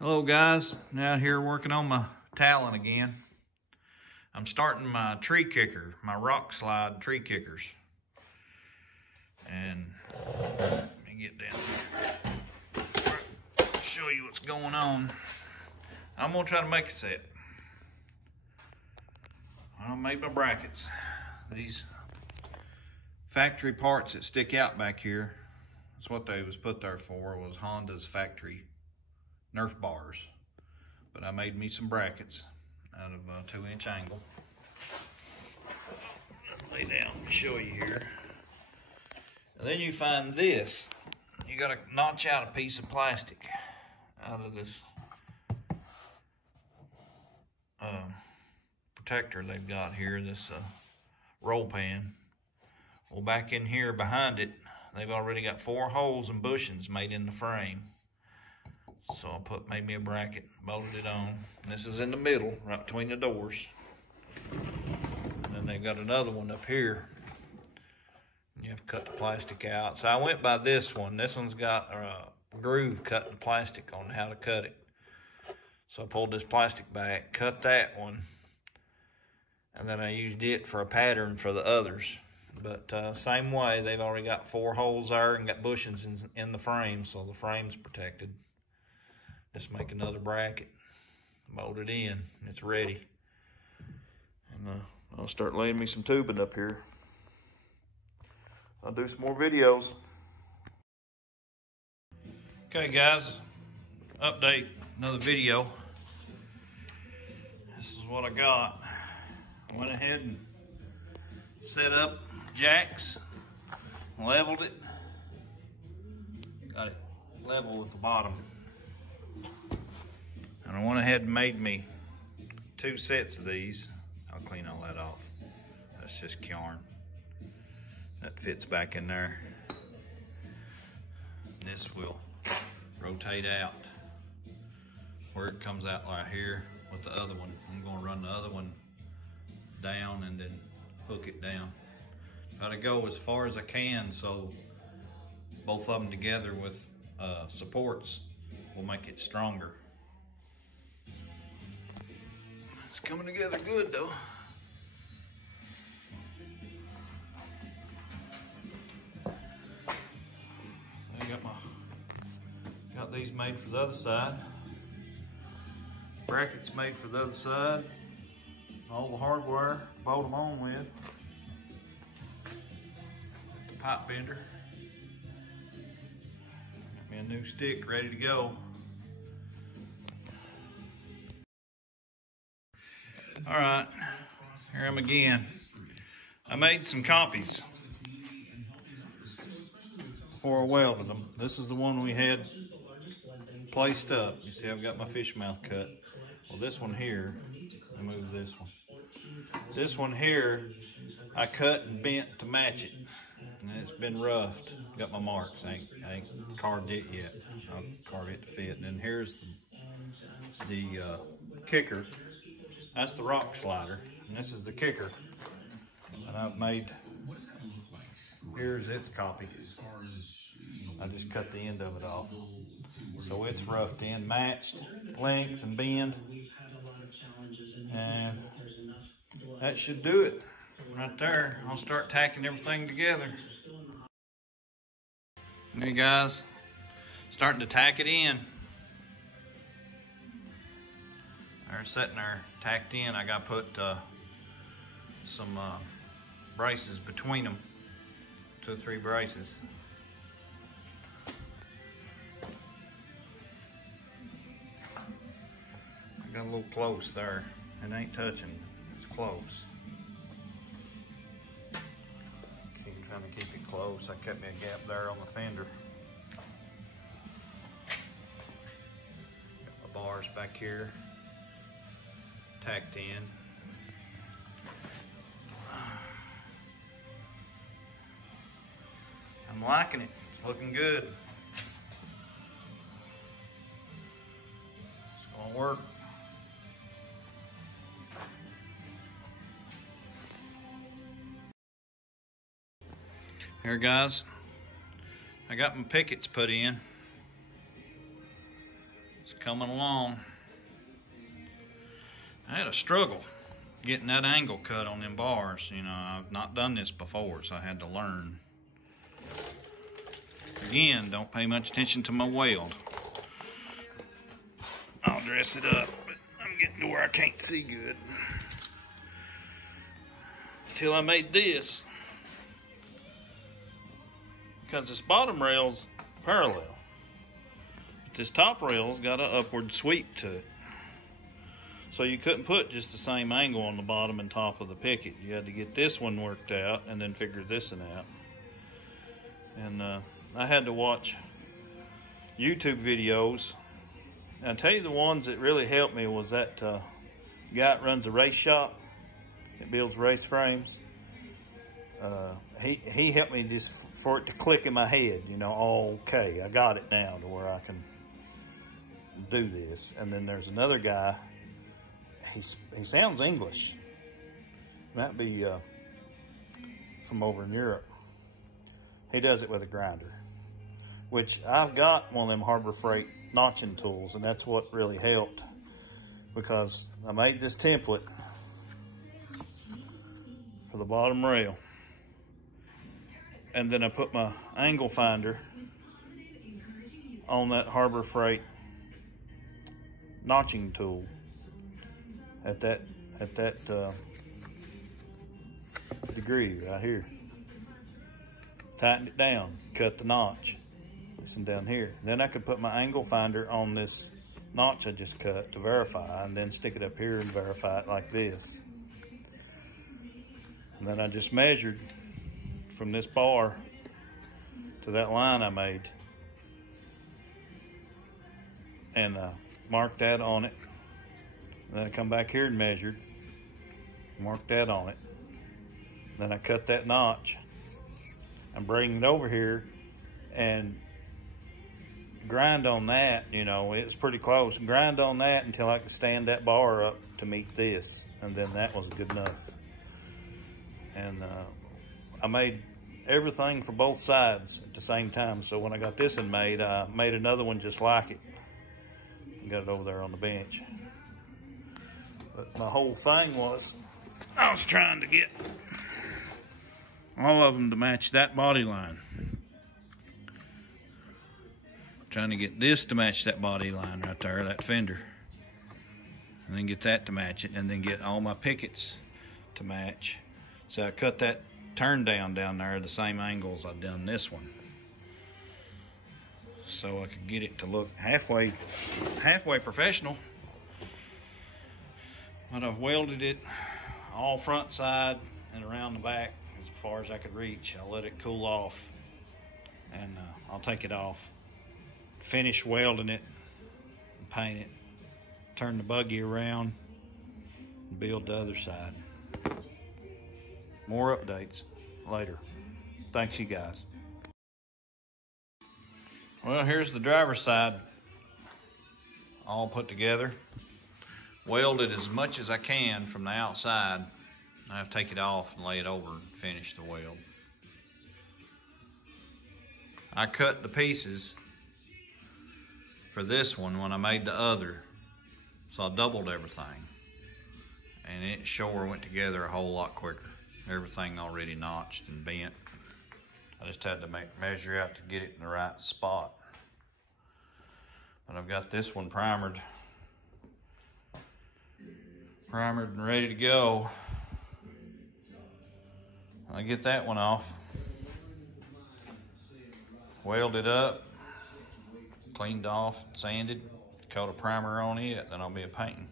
Hello guys, I'm out here working on my Talon again. I'm starting my tree kicker, my rock slide tree kickers. And let me get down here, show you what's going on. I'm gonna try to make a set. I made my brackets. These factory parts that stick out back here, that's what they was put there for, was Honda's factory Nerf bars. But I made me some brackets out of a 2-inch angle. Lay down and show you here. And then you find this. You gotta notch out a piece of plastic out of this protector they've got here, this roll pan. Well, back in here behind it, they've already got 4 holes and bushings made in the frame. So I made me a bracket, bolted it on. And this is in the middle, right between the doors. And then they've got another one up here. You have to cut the plastic out. So I went by this one. This one's got a groove cutting plastic on how to cut it. So I pulled this plastic back, cut that one, and then I used it for a pattern for the others. But same way, they've already got 4 holes there and got bushings in the frame, so the frame's protected. Just make another bracket, bolt it in, and it's ready. And I'll start laying me some tubing up here. I'll do some more videos. Okay guys, update, another video. This is what I got. I went ahead and set up jacks, leveled it, got it level with the bottom. And I went ahead and made me 2 sets of these. I'll clean all that off. That's just yarn. That fits back in there. This will rotate out where it comes out right here with the other one. I'm gonna run the other one down and then hook it down. Try to go as far as I can so both of them together with supports will make it stronger. It's coming together good though. I got these made for the other side. Brackets made for the other side. All the hardware, bolt them on with. The pipe bender. Got me a new stick ready to go. All right, here I am again. I made some copies before I welded them. This is the one we had placed up. You see I've got my fish mouth cut. Well, this one here, I move this one. This one here, I cut and bent to match it. And it's been roughed. Got my marks, I ain't carved it yet. I'll carve it to fit. And then here's the kicker. That's the rock slider, and this is the kicker. And I've made, here's its copy. I just cut the end of it off. So it's roughed in, matched length and bend. And that should do it right there. I'll start tacking everything together. Hey guys, starting to tack it in. They're sitting there tacked in. I got to put some braces between them, 2 or 3 braces. I got a little close there. It ain't touching, it's close. Keep trying to keep it close. I kept me a gap there on the fender. Got my bars back here tacked in. I'm liking it. It's looking good. It's gonna work. Here guys, I got my pickets put in. It's coming along. I had a struggle getting that angle cut on them bars. You know, I've not done this before, so I had to learn. Again, don't pay much attention to my weld. I'll dress it up, but I'm getting to where I can't see good. Until I made this. Because this bottom rail's parallel. But this top rail's got an upward sweep to it. So you couldn't put just the same angle on the bottom and top of the picket. You had to get this one worked out and then figure this one out. And I had to watch YouTube videos. And I'll tell you, the ones that really helped me was that guy that runs a race shop that builds race frames. He helped me just for it to click in my head, you know, oh, okay, I got it now to where I can do this. And then there's another guy, he sounds English. Might be from over in Europe. He does it with a grinder, which I've got one of them Harbor Freight notching tools, and that's what really helped, because I made this template for the bottom rail, and then I put my angle finder on that Harbor Freight notching tool at that degree right here. Tightened it down, cut the notch. Listen down here. Then I could put my angle finder on this notch I just cut to verify, and then stick it up here and verify it like this. And then I just measured from this bar to that line I made, and marked that on it. And then I come back here and measured, marked that on it. Then I cut that notch. I'm bringing it over here and grind on that. You know, it's pretty close. Grind on that until I could stand that bar up to meet this, and then that was good enough. And I made everything for both sides at the same time. So when I got this one made, I made another one just like it. Got it over there on the bench. But my whole thing was, I was trying to get all of them to match that body line. Trying to get this to match that body line right there, that fender. And then get that to match it, and then get all my pickets to match. So I cut that turn down there the same angles I've done this one, so I could get it to look halfway professional. But I've welded it all front side and around the back as far as I could reach. I'll let it cool off, and I'll take it off, finish welding it, and paint it, turn the buggy around, and build the other side. More updates later. Thanks, you guys. Well, here's the driver's side all put together. Welded as much as I can from the outside. I have to take it off and lay it over and finish the weld. I cut the pieces for this one when I made the other, so I doubled everything, and it sure went together a whole lot quicker. Everything already notched and bent. I just had to measure out to get it in the right spot. But I've got this one primered and ready to go. I get that one off, welded up, cleaned off, sanded, coat a primer on it, then I'll be painting.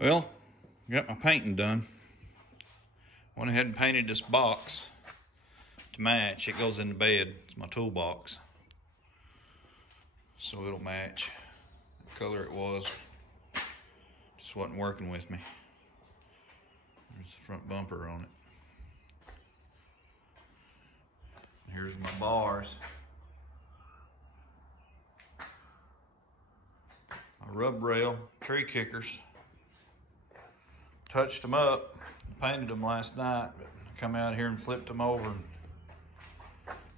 Well, got my painting done. Went ahead and painted this box to match. It goes in the bed. It's my toolbox, so it'll match the color it was. Just wasn't working with me. There's the front bumper on it. Here's my bars. My rub rail, tree kickers. Touched them up, painted them last night, but come out here and flipped them over and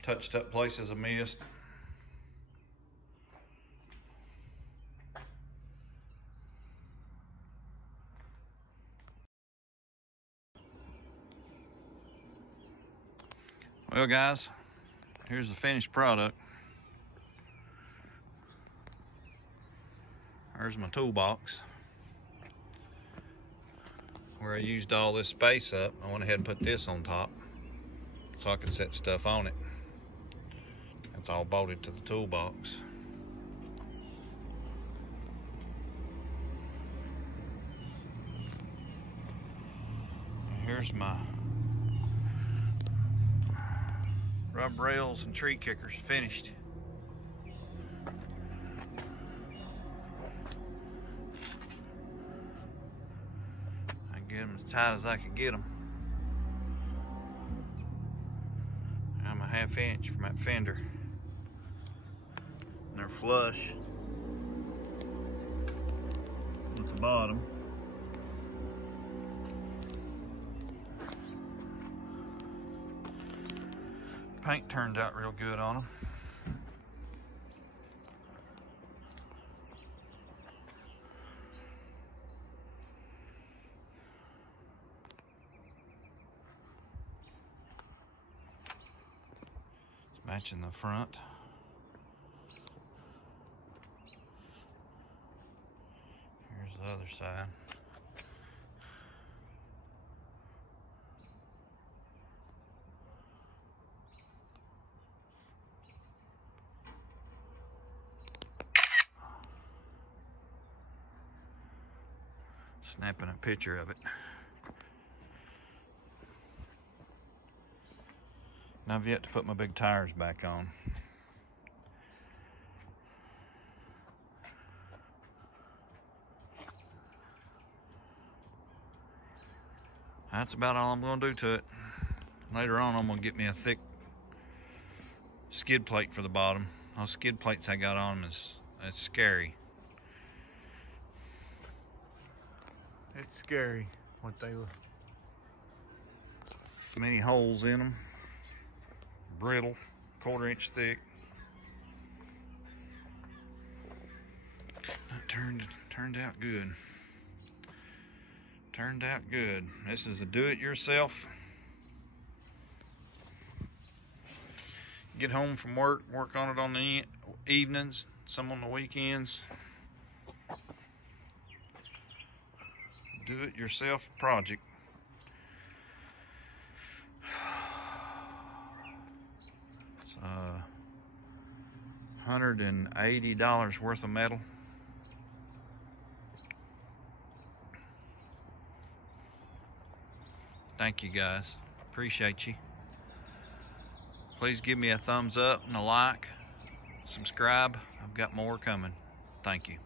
touched up places I missed. Well guys, here's the finished product. There's my toolbox where I used all this space up. I went ahead and put this on top so I could set stuff on it. It's all bolted to the toolbox. And here's my rub rails and tree kickers finished. I can get them as tight as I could get them. I'm a 1/2 inch from that fender. And they're flush with the bottom. Paint turned out real good on them. It's matching the front. Here's the other side. Snapping a picture of it. Now I've yet to put my big tires back on. That's about all I'm going to do to it. Later on I'm going to get me a thick skid plate for the bottom. Those skid plates I got on them it's scary. It's scary what they look. So many holes in them. Brittle, 1/4 inch thick. That turned out good. Turned out good. This is a do-it-yourself. Get home from work, work on it on the evenings, some on the weekends. Do-it-yourself project. It's $180 worth of metal. Thank you guys. Appreciate you. Please give me a thumbs up and a like. Subscribe. I've got more coming. Thank you.